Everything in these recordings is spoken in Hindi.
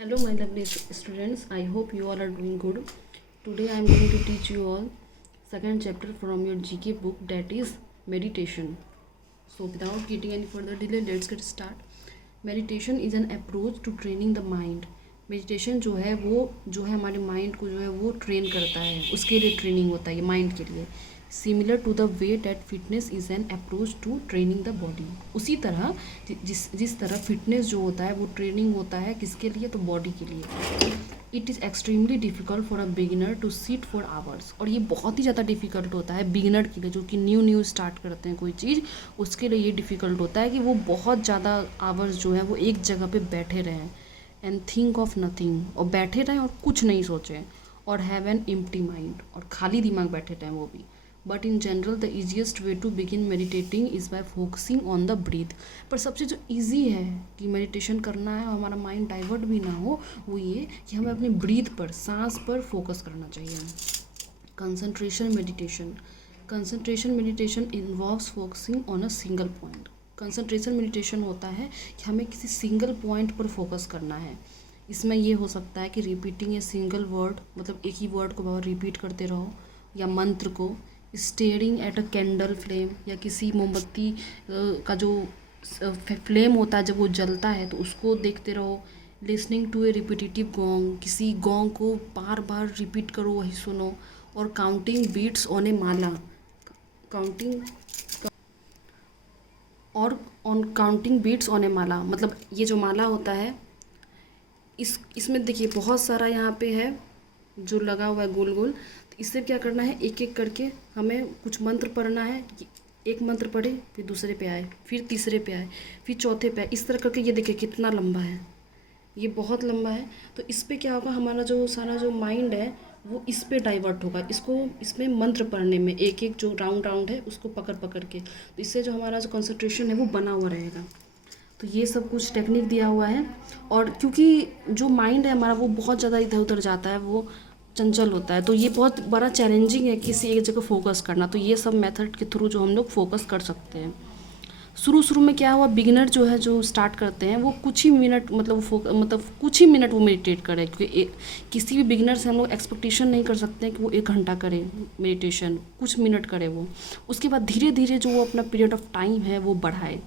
Hello, my lovely students. I hope you all are doing good. Today I am going to teach you all second chapter from your GK book, that is meditation. So without getting any further delay, let's get start. Meditation is an approach to training the mind. Meditation जो है वो हमारे माइंड को जो है वो ट्रेन करता है, उसके लिए ट्रेनिंग होता है ये माइंड के लिए. Similar to the way that fitness is an approach to training the body. उसी तरह जिस तरह फिटनेस जो होता है वो ट्रेनिंग होता है किसके लिए, तो बॉडी के लिए. It is extremely difficult for a beginner to sit for hours. और ये बहुत ही ज़्यादा डिफ़िकल्ट होता है बिगिनर के लिए, जो कि न्यू स्टार्ट करते हैं कोई चीज़, उसके लिए ये डिफ़िकल्ट होता है कि वो बहुत ज़्यादा आवर्स जो है वो एक जगह पे बैठे रहें एंड थिंक ऑफ नथिंग, और बैठे रहें और कुछ नहीं सोचें, और हैव एन एम्प्टी माइंड, और खाली दिमाग बैठे रहें वो भी. But in general the easiest way to begin meditating is by focusing on the breath. पर सबसे जो ईजी है कि मेडिटेशन करना है और हमारा माइंड डाइवर्ट भी ना हो, वो ये कि हमें अपने ब्रीथ पर, सांस पर फोकस करना चाहिए. Concentration meditation. Concentration meditation involves focusing on a single point. Concentration meditation होता है कि हमें किसी सिंगल पॉइंट पर फोकस करना है. इसमें ये हो सकता है कि रिपीटिंग ए सिंगल वर्ड, मतलब एक ही वर्ड को बार रिपीट करते रहो, या मंत्र को. Staring at a candle flame, या किसी मोमबत्ती का जो फ्लेम होता है जब वो जलता है तो उसको देखते रहो. Listening to a repetitive gong, किसी गॉन्ग को बार बार रिपीट करो, वही सुनो. और counting beats on a mala. Counting counting beats on a mala, मतलब ये जो माला होता है इसमें देखिए बहुत सारा यहाँ पे है जो लगा हुआ है गोल गोल. तो इससे क्या करना है, एक एक करके हमें कुछ मंत्र पढ़ना है. एक मंत्र पढ़े, फिर दूसरे पे आए, फिर तीसरे पे आए, फिर चौथे पे आए, इस तरह करके. ये देखिए कितना लंबा है, ये बहुत लंबा है. तो इस पे क्या होगा, हमारा जो सारा जो माइंड है वो इस पे डाइवर्ट होगा. इसमें मंत्र पढ़ने में एक एक जो राउंड है उसको पकड़ पकड़ के, तो इससे जो हमारा जो कंसंट्रेशन है वो बना हुआ रहेगा. तो ये सब कुछ टेक्निक दिया हुआ है. और क्योंकि जो माइंड है हमारा वो बहुत ज़्यादा इधर उधर जाता है, वो चंचल होता है, तो ये बहुत बड़ा चैलेंजिंग है किसी एक जगह फोकस करना. तो ये सब मेथड के थ्रू जो हम लोग फोकस कर सकते हैं. शुरू में क्या हुआ, बिगिनर जो है जो स्टार्ट करते हैं वो कुछ ही मिनट, मतलब कुछ ही मिनट वो मेडिटेट करें, क्योंकि किसी भी बिगिनर से हम लोग एक्सपेक्टेशन नहीं कर सकते हैं कि वो 1 घंटा करे मेडिटेशन, कुछ मिनट करे वो. उसके बाद धीरे धीरे जो वो अपना पीरियड ऑफ टाइम है वो बढ़ाए.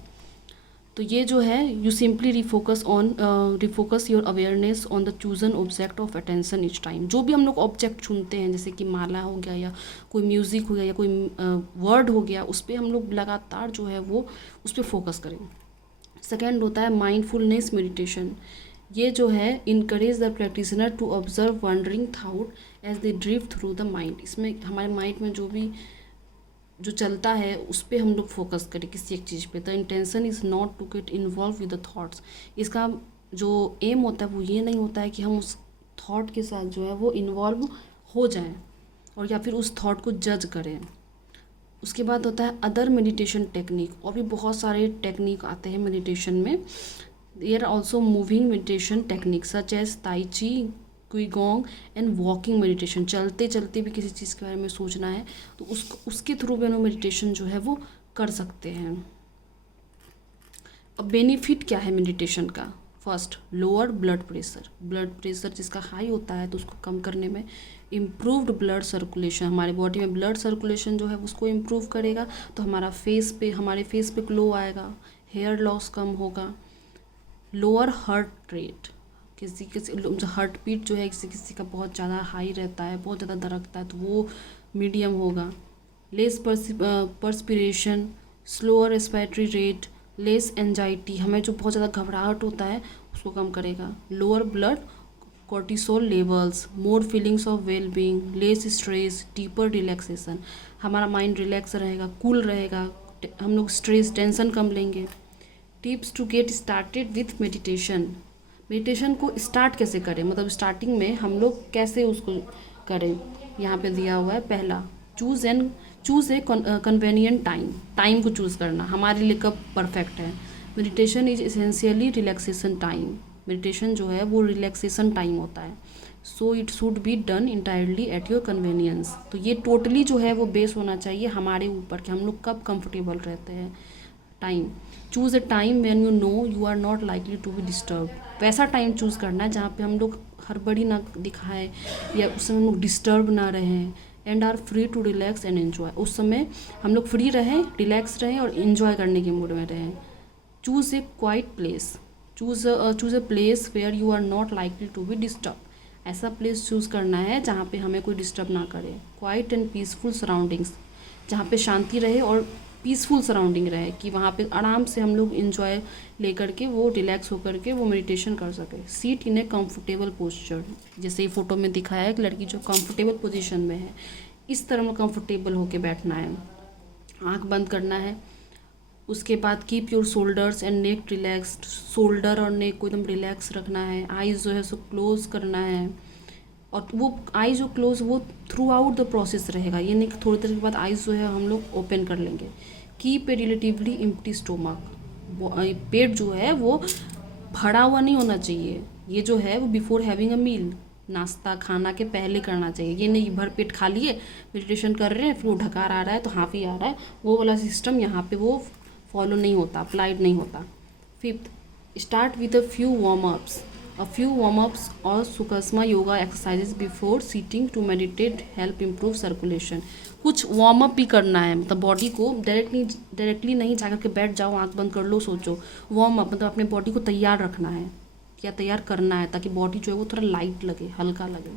तो ये जो है, you simply refocus your awareness on the chosen object of attention each time. जो भी हम लोग ऑब्जेक्ट चुनते हैं, जैसे कि माला हो गया, या कोई म्यूज़िक हो गया, या कोई वर्ड हो गया, उस पर हम लोग लगातार जो है वो उस पर फोकस करें. सेकेंड होता है माइंडफुलनेस मेडिटेशन. ये जो है encourage the practitioner to observe wandering thought as they drift through the mind. इसमें हमारे माइंड में जो चलता है उस पर हम लोग फोकस करें किसी एक चीज़ पे. The intention is not to get involve with the thoughts. इसका जो एम होता है वो ये नहीं होता है कि हम उस थॉट के साथ जो है वो इन्वॉल्व हो जाएं और या फिर उस थॉट को जज करें. उसके बाद होता है अदर मेडिटेशन टेक्निक. और भी बहुत सारे टेक्निक आते हैं मेडिटेशन में. There are also moving meditation technique such as tai chi, क्विगोंग and walking meditation. चलते चलते भी किसी चीज़ के बारे में सोचना है तो उसके थ्रू भी हम मेडिटेशन जो है वो कर सकते हैं. अब बेनिफिट क्या है मेडिटेशन का. First, lower blood pressure. Blood pressure जिसका हाई होता है तो उसको कम करने में. इम्प्रूव्ड ब्लड सर्कुलेशन, हमारे बॉडी में ब्लड सर्कुलेशन जो है उसको इम्प्रूव करेगा, तो हमारे फेस पे ग्लो आएगा, हेयर लॉस कम होगा. लोअर हार्ट रेट, किसी हार्ट बीट जो है किसी का बहुत ज़्यादा हाई रहता है, बहुत ज़्यादा धड़कता है, तो वो मीडियम होगा. Less perspiration, slower respiratory rate, less anxiety, हमें जो बहुत ज़्यादा घबराहट होता है उसको कम करेगा. Lower blood cortisol levels, more feelings of well being, less stress, deeper relaxation. हमारा माइंड रिलैक्स रहेगा, कूल रहेगा, हम लोग स्ट्रेस टेंशन कम लेंगे. Tips to get started with meditation. Meditation को स्टार्ट कैसे करें, मतलब स्टार्टिंग में हम लोग कैसे उसको करें, यहाँ पे दिया हुआ है. पहला, चूज़ ए कन्वेनियंट टाइम को चूज़ करना, हमारे लिए कब परफेक्ट है. Meditation is essentially relaxation time. Meditation जो है वो रिलैक्सेशन टाइम होता है. So it should be done entirely at your convenience. तो ये टोटली जो है वो बेस होना चाहिए हमारे ऊपर कि हम लोग कब कंफर्टेबल रहते हैं. Time, choose a time when you know you are not likely to be disturb. वैसा टाइम चूज़ करना है जहाँ पे हम लोग हड़बड़ी ना दिखाएं या उस समय हम लोग डिस्टर्ब ना रहें। And are free to relax and enjoy, उस समय हम लोग फ्री रहें, रिलैक्स रहें और इन्जॉय करने के मूड में रहें। Choose a quiet place, choose a place where you are not likely to be disturb. ऐसा प्लेस चूज़ करना है जहाँ पे हमें कोई डिस्टर्ब ना करे। क्वाइट एंड पीसफुल सराउंडिंग्स, जहाँ पे शांति रहे और पीसफुल सराउंडिंग रहे, कि वहाँ पे आराम से हम लोग इन्जॉय लेकर के वो रिलैक्स होकर के वो मेडिटेशन कर सके। सीट इन ए कंफर्टेबल पोस्चर, जैसे ये फोटो में दिखाया है कि लड़की जो कंफर्टेबल पोजीशन में है, इस तरह में कंफर्टेबल होके बैठना है। आँख बंद करना है। उसके बाद keep your shoulders and neck relaxed, shoulder और नेक को एकदम रिलैक्स रखना है। आईज जो है सो क्लोज करना है, और वो आईज जो क्लोज वो थ्रू आउट द प्रोसेस रहेगा, ये नहीं कि थोड़ी देर के बाद आईज जो है हम लोग ओपन कर लेंगे। Keep a relatively empty stomach, पेट जो है वो भरा हुआ नहीं होना चाहिए। ये जो है वो बिफोर हैविंग अ मील, नाश्ता खाना के पहले करना चाहिए। ये नहीं भर पेट खा लिए मेडिटेशन कर रहे हैं फिर वो ढकार आ रहा है तो हाफी आ रहा है, वो वाला सिस्टम यहाँ पे वो फॉलो नहीं होता, अप्लाइड नहीं होता। Fifth, start with a few warm ups और सुखसमा yoga exercises before sitting to help improve circulation. कुछ वार्म अप भी करना है, मतलब बॉडी को डायरेक्टली नहीं जाकर के बैठ जाओ, आंख बंद कर लो, सोचो। वार्म अप मतलब अपने बॉडी को तैयार रखना है, क्या तैयार करना है, ताकि बॉडी जो है वो थोड़ा लाइट लगे, हल्का लगे।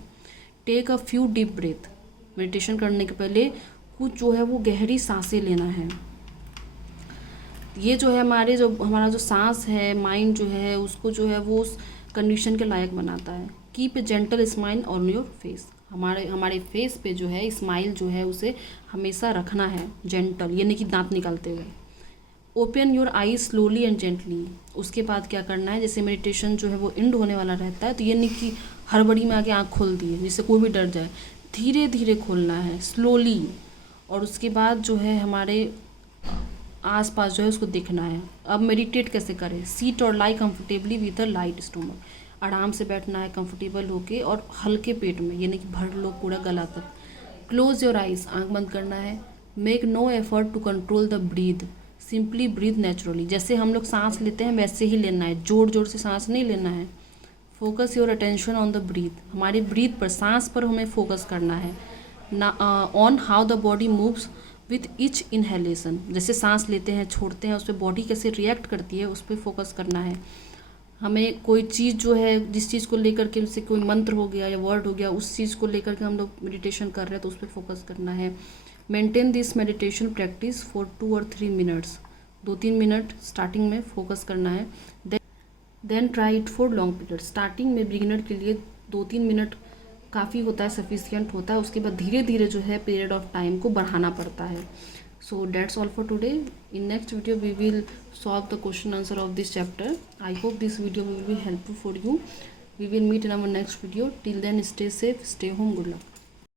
Take a few deep breath, meditation करने के पहले कुछ जो है वो गहरी सांसें लेना है। ये जो है हमारा जो सांस है, माइंड जो है उसको जो है वो उस कंडीशन के लायक बनाता है। Keep a gentle smile on your face, हमारे फेस पे जो है स्माइल जो है उसे हमेशा रखना है जेंटल, ये नहीं कि दांत निकालते हुए। Open your eyes slowly and gently, उसके बाद क्या करना है, जैसे मेडिटेशन जो है वो एंड होने वाला रहता है तो ये नहीं कि हड़बड़ी में आके आँख खोल दी जिससे कोई भी डर जाए, धीरे धीरे खोलना है, स्लोली। और उसके बाद जो है हमारे आसपास जो है उसको देखना है। अब मेडिटेट कैसे करें, सीट और lie comfortably with a light stomach, आराम से बैठना है कंफर्टेबल होके और हल्के पेट में, ये नहीं कि भर लो पूरा गला तक। क्लोज योर आइज, आँख बंद करना है। Make no effort to control the breath, simply breathe naturally, जैसे हम लोग सांस लेते हैं वैसे ही लेना है, जोर जोर से सांस नहीं लेना है। Focus your attention on the breath, हमारी ब्रीथ पर, सांस पर हमें फोकस करना है ना, on how the body moves with each inhalation, जैसे सांस लेते हैं छोड़ते हैं उस पर बॉडी कैसे रिएक्ट करती है उस पर फोकस करना है। हमें कोई चीज़ जो है जिस चीज़ को लेकर के, जैसे कोई मंत्र हो गया या वर्ड हो गया, उस चीज़ को लेकर के हम लोग मेडिटेशन कर रहे हैं तो उस पर फोकस करना है। Maintain this meditation practice for 2 और 3 मिनट्स, 2-3 मिनट स्टार्टिंग में फोकस करना है। Then try it for long period, starting में बिगिनर के लिए 2-3 मिनट काफ़ी होता है, सफिशियंट होता है, उसके बाद धीरे धीरे जो है पीरियड ऑफ टाइम को बढ़ाना पड़ता है। So that's all for today. In next video we will solve the question answer of this chapter. I hope this video will be helpful for you. We will meet in our next video. Till then stay safe, stay home, good luck.